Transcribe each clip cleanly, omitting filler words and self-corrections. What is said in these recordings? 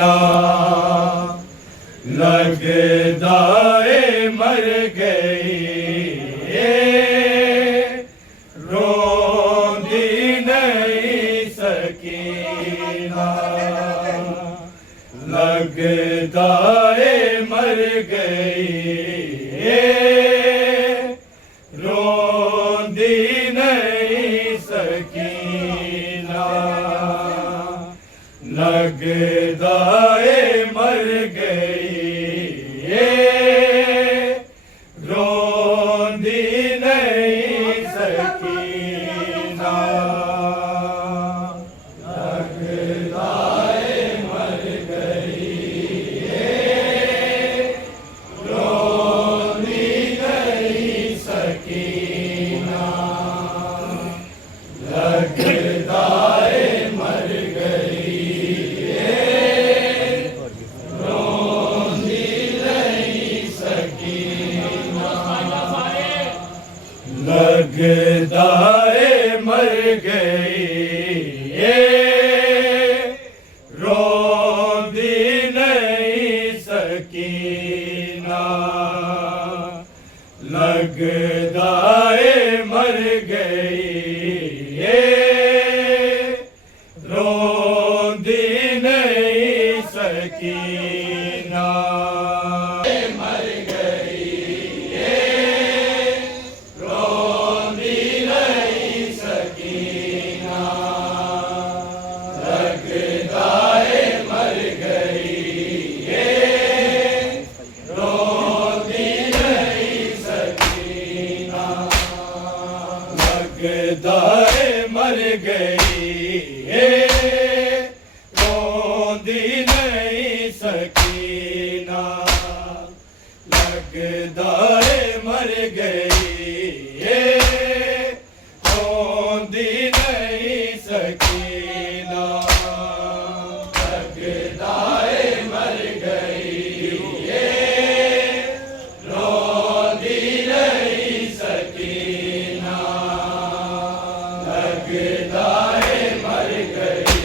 सकीना लगदाए मर गई रोंदी नहीं सकीना लगदाए मर गई रोंदी नहीं सकीना लगदाए मर गई रोंदी नहीं सकीना लगदाए मर गई रोंदी नहीं सकीना लगदाए मर गई लगदाए मर गई रोंदी नहीं सकीना लगदाए मर गई रोंदी नहीं सकीना मर गई लगदाए मर गई रोंदी नहीं सकीना लगदाए मर गई रोंदी नहीं सकीना लगदाए मर गई रोंदी नहीं सकीना लगदाए मर गई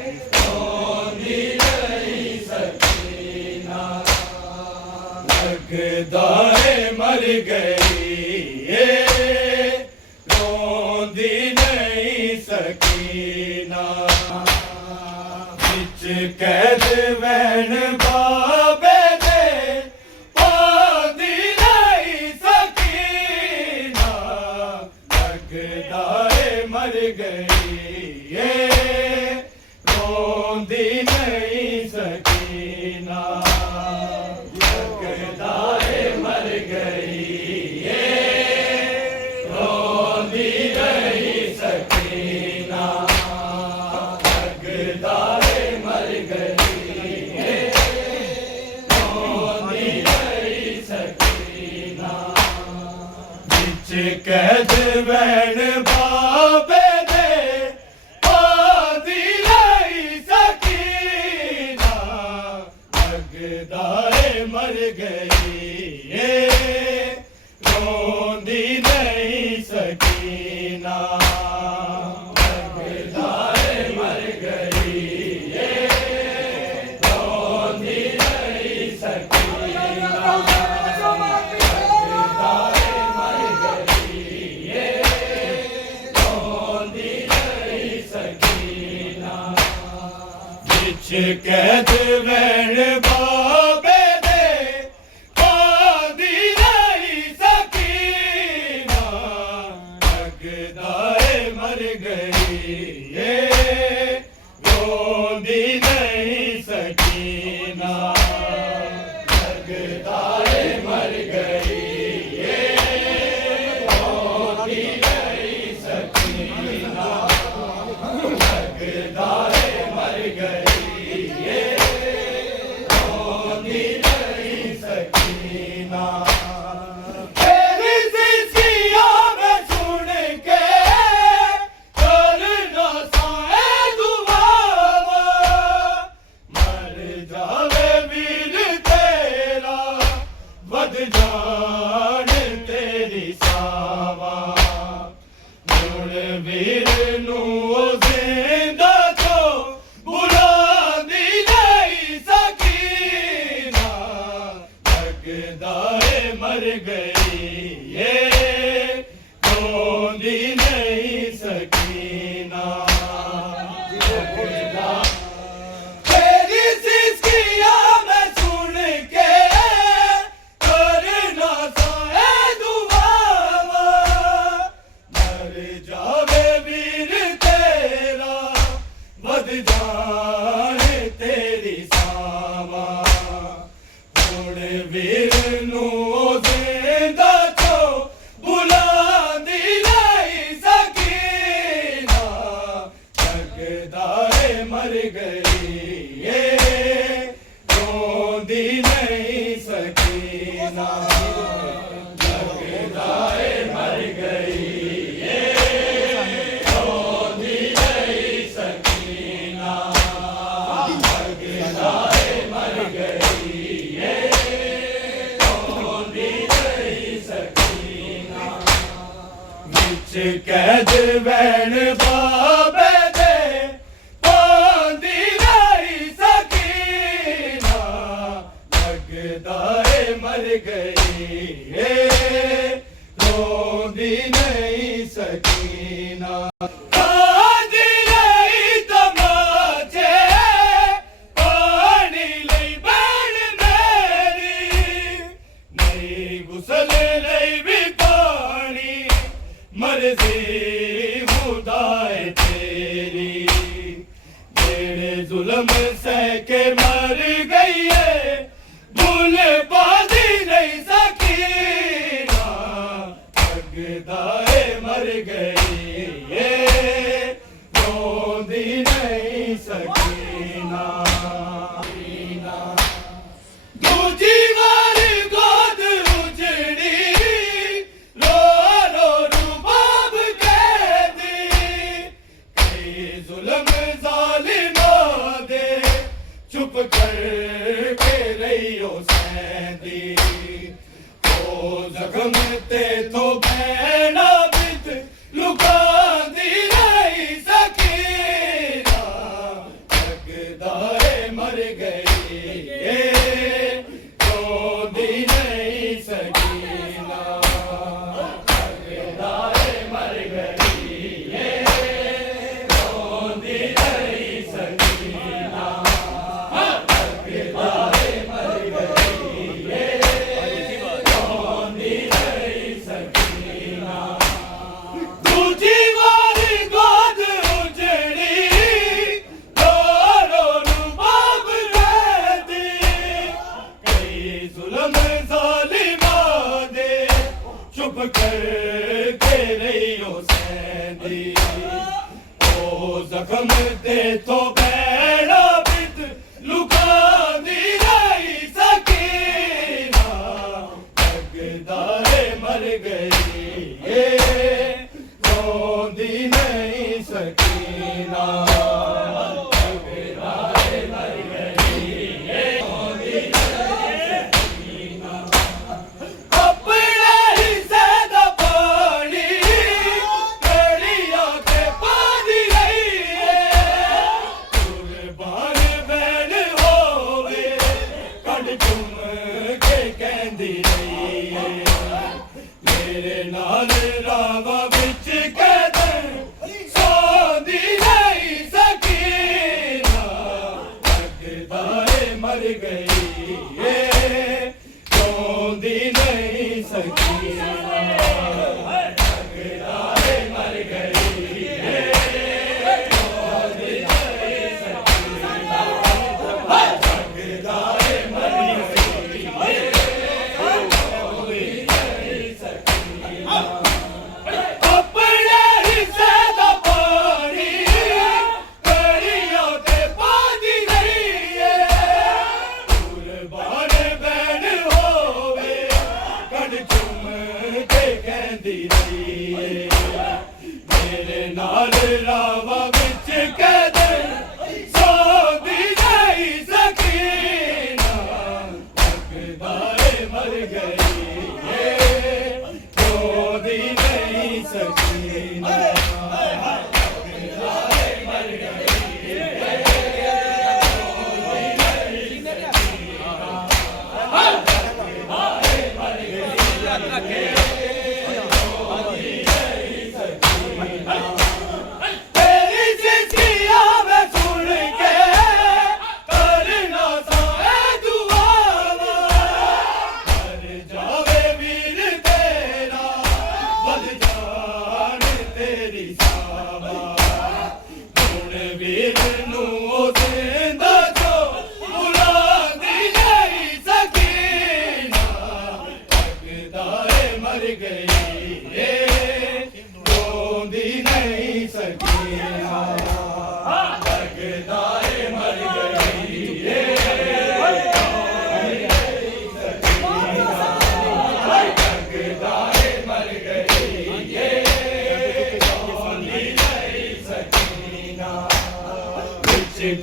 रोंदी नहीं सकीना लगदाए मर गई रोंदी नहीं सकीना बिच कैद वैन बाबे दे पांदी नहीं सकीना लगदाए मर गई रोंदी नहीं सकीना लगदाए मर गई रोंदी नहीं सकीना लगदाए मर गई रोंदी नहीं सकीना बिच कैद वैन बाबे दे पांदी नहीं सकीना लगदाए मर गई रोंदी नहीं सकीना लगदाए मर गई रोंदी नहीं सकीना लगदाए मर गई रोंदी नहीं सकीना बिच कैद वैन बाबे दे पांदी नहीं सकीना लगदाए मर गई रोंदी नहीं सकीना लगदाए मर गई रोंदी नहीं सकीना लगदाए मर गई बद जाने तेरी सावा हुण वीर नू जिंदा चो बुलांदी नहीं सकीना जगदाए मर गई ये रोंदी नहीं सकीना जगदाए मर गई ये रोंदी नहीं सकीना जगदाए मर गई ये रोंदी नहीं सकीना विच कैद वैन बाबे दे पांदी नहीं सकीना जगदाए मर गई ये रोंदी नहीं सकीना कांदी नहीं तमाचे पानी लई बैण मेरी नहीं गुसल नहीं भी पानी मर्जी खुदाए तेरी जेड़े जुल्म सह के मर गई है भूल बादी नहीं सकीना जगदाए मर गई ये रोंदी नहीं सकीना दूजी बार गोद उजड़ी रो रो रुबाब कैदी कई जुल्म जालिमों दे चुप कर के रहियो सैंदी ओ जख्म ते तो भैना बिद लुकांदी नहीं सकीना जगदाए मर गई ये रोंदी नहीं सकीना जगदाए मर गई ये रोंदी नहीं सकीना जगदाए मर गई ये रोंदी नहीं सकीना दूजी बार गोद उजड़ी रो रो रुबाब कैदी कई जुल्म जालिमां दे चुप कर के रहियो सैंदी ओ जख्म ते तो भैड़ा बिद लुकांदी नहीं सकीना जगदाए मर गई ये रोंदी नहीं सकीना जगदाए मर गई ये रोंदी नहीं सकीना अपने हिस्से दा पानी कड़ियां ते पानी गई है कुर्बान बैन होवे कड़ चुम के कहंदी रही है मेरे नाल रावा विच कैदन सौंदी नहीं सकीना जगदाए मर गई ये रोंदी नहीं सकीना जगदाए मर गई ये रोंदी नहीं सकीना जगदाए मर गई ये रोंदी नहीं सकीना अपने हिस्से दा पानी कड़ियों ते पांदी रही है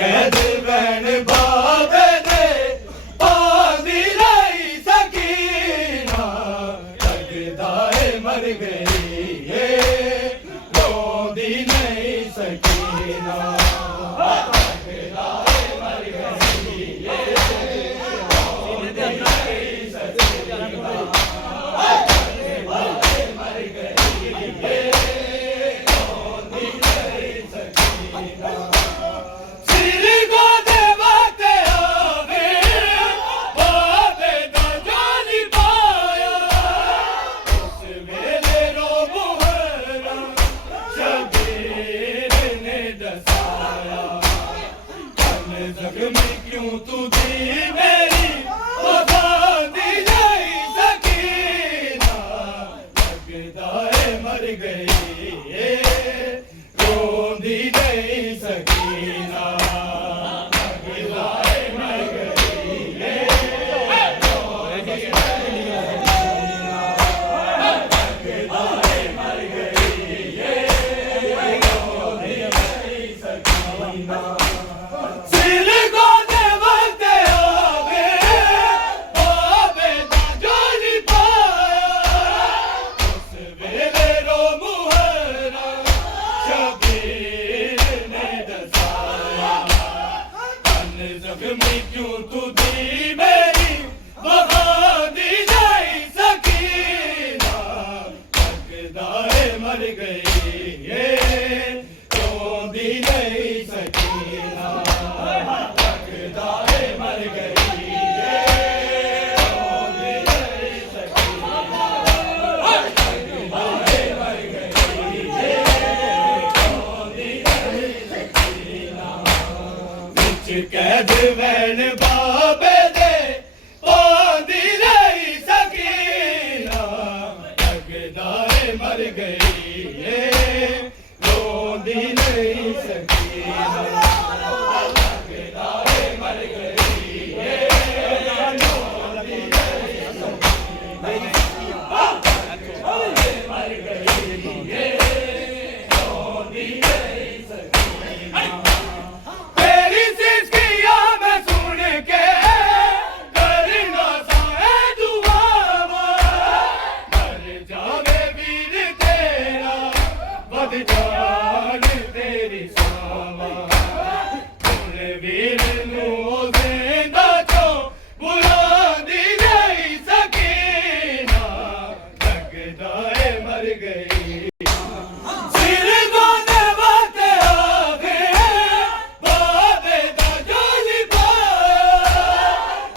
कैद बहन बाबे दे पादी रही सकीना लगदा है मर गई ये रोंदी नहीं सकीना लगदा है मर गई ये रोंदी नहीं सकीना लगदा है मर गई ये रोंदी नहीं सकीना सिर को देवते आवे बाबे दा जानी पाया उस वेले रो मुहरा शबीर ने दसाया तन जख्मी क्यों तू दी मेरी वफा दी नहीं सकीना लगदा है मर गई ये रोंदी नहीं सकीना लगदा है मर गई ये रोंदी नहीं सकीना लगदा है मर गई ये रोंदी नहीं सकीना सिर को देवते आवे बाबे दा जानी पाया उस वेले रो मुहरा शबीर ने दसाया तन जख्मी क्यों तू दी मेरी वफा दी नहीं सकीना लगदा है मर गई ये रोंदी नहीं सकीना लगदा है मर गई ये रोंदी नहीं सकीना लगदा है मर गई ये रोंदी नहीं सकीना विच कैद वैन बाबे दे पादी नहीं सकीना लगदा है मर गई ये रोंदी नहीं सकीना लगदा है मर गई ये रोंदी नहीं सकीना मर गई ये रोंदी नहीं सकीना तेरी सिसकिया मैं सुन के करना साए दुआवा मर जावे वीर तेरा बद जान तेरी सावा तुम वीर नू जिंदा चो बुलांदी नहीं सकीना लगदा है मर गई सिर को देवते आवे बाबे दा जानी पाया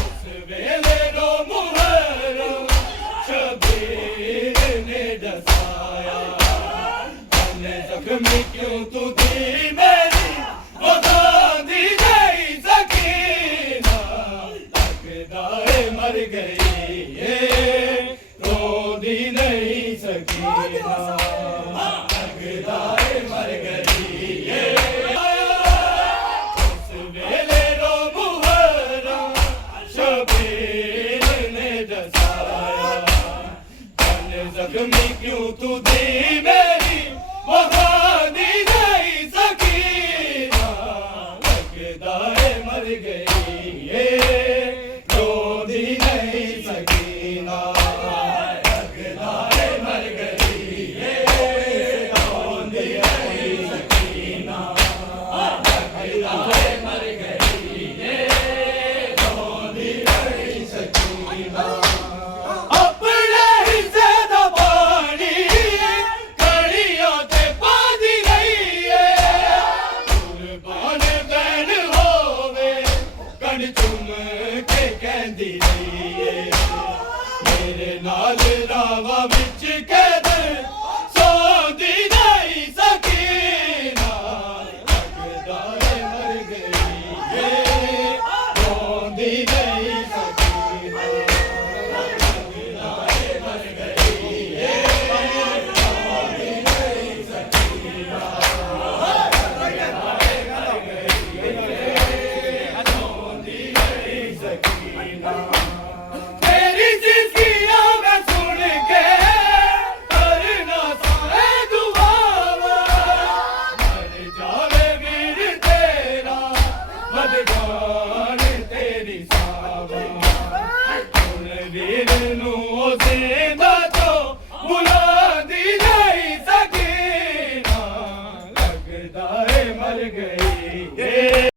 उस वेले रो मुहरा शबीर ने दसाया तन जख्मी क्यों तू दी मेरी वफा दी नहीं सकीना लगदा है मर गई ये रोंदी नहीं सकीना लगदा है मर गई ये उस वेले रो मुहरा शबीर ने दसाया तन जख्मी क्यों तू दी मेरी वफा दी नहीं सकीना लगदा है मर गई ये रोंदी नहीं सकीना लगदा है मर गई ये रोंदी नहीं सकीना लगदा है मर गई ये रोंदी नहीं सकीना अपने हिस्से दा पानी कड़ियों ते पादी रही है कुर्बान बहन होवे कण चुम के कहंदी रही है मेरे नाल रावा विच कैद सौंदी नहीं सकीना लगदा है मर गई ये रोंदी नहीं सकीना लगदा है मर गई ये रोंदी नहीं सकीना लगदा है मर गई ये रोंदी नहीं सकीना तेरी जिंदगी में सुन के याद जान तेरी सावन हुण वीर नूं ओ जिंदा तो बुलांदी नहीं सकीना लगदा है मर गया